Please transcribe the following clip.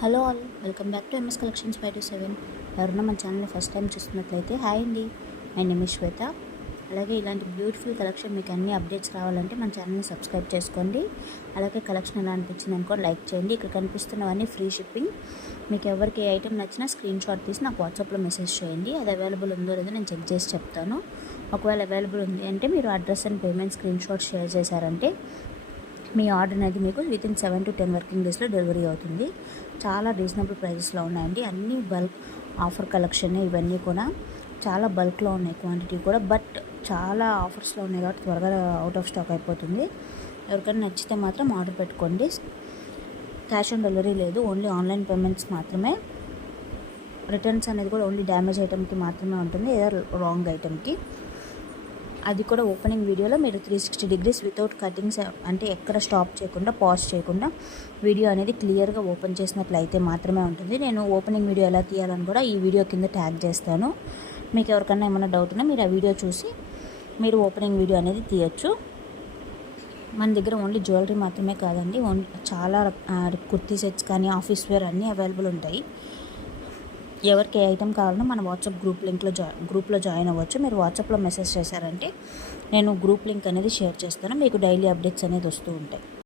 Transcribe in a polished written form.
Hello all, welcome back to MS collections 527. ఎవరన్నా మన ఛానల్ని ఫస్ట్ టైం చూస్తున్నట్లయితే హాయ్ అండి, మై నేమ్ ఇస్ శ్వేత. అలాగే ఇలాంటి బ్యూటిఫుల్ కలెక్షన్ మీకు అన్ని అప్డేట్స్ రావాలంటే మన ఛానల్ని సబ్స్క్రైబ్ చేసుకోండి. అలాగే కలెక్షన్ ఎలా అనిపించింది అనుకో లైక్ చేయండి. ఇక్కడ కనిపిస్తున్నవన్నీ ఫ్రీ షిప్పింగ్. మీకు ఎవరికి ఏ ఐటెం నచ్చినా స్క్రీన్ షాట్ తీసి నాకు వాట్సాప్లో మెసేజ్ చేయండి. అది అవైలబుల్ ఉందో లేదో నేను చెక్ చేసి చెప్తాను. ఒకవేళ అవైలబుల్ ఉంది అంటే మీరు address and payment screen shot share చేశారంటే మీ ఆర్డర్ అనేది మీకు వితిన్ 7 to 10 వర్కింగ్ డేస్లో డెలివరీ అవుతుంది. చాలా రీజనబుల్ ప్రైజెస్లో ఉన్నాయండి. అన్నీ బల్క్ ఆఫర్ కలెక్షన్, ఇవన్నీ కూడా చాలా బల్క్లో ఉన్నాయి, క్వాంటిటీ కూడా. బట్ చాలా ఆఫర్స్లో ఉన్నాయి కాబట్టి త్వరగా అవుట్ ఆఫ్ స్టాక్ అయిపోతుంది. ఎవరికైనా నచ్చితే మాత్రం ఆర్డర్ పెట్టుకోండి. క్యాష్ ఆన్ డెలివరీ లేదు, ఓన్లీ ఆన్లైన్ పేమెంట్స్ మాత్రమే. రిటర్న్స్ అనేది కూడా ఓన్లీ డ్యామేజ్ ఐటెంకి మాత్రమే ఉంటుంది, ఏదో రాంగ్ ఐటెంకి. అది కూడా ఓపెనింగ్ వీడియోలో మీరు 360 degrees వితౌట్ కటింగ్స్, అంటే ఎక్కడ స్టాప్ చేయకుండా పాజ్ చేయకుండా వీడియో అనేది క్లియర్గా ఓపెన్ చేసినట్లయితే మాత్రమే ఉంటుంది. నేను ఓపెనింగ్ వీడియో ఎలా తీయాలని కూడా ఈ వీడియో కింద ట్యాగ్ చేస్తాను. మీకు ఎవరికైనా ఏమైనా డౌట్ ఉన్నా మీరు ఆ వీడియో చూసి మీరు ఓపెనింగ్ వీడియో అనేది తీయచ్చు. మన దగ్గర ఓన్లీ జ్యువెలరీ మాత్రమే కాదండి, చాలా కుర్తీ సెట్స్ కానీ ఆఫీస్ వేర్ అన్నీ అవైలబుల్ ఉంటాయి. ఎవరికి ఏ ఐటెం కావాలన్నా మన వాట్సాప్ గ్రూప్లో జాయిన్ అవ్వచ్చు. మీరు వాట్సాప్లో మెసేజ్ చేశారంటే నేను గ్రూప్ లింక్ అనేది షేర్ చేస్తాను. మీకు డైలీ అప్డేట్స్ అనేది వస్తూ ఉంటాయి.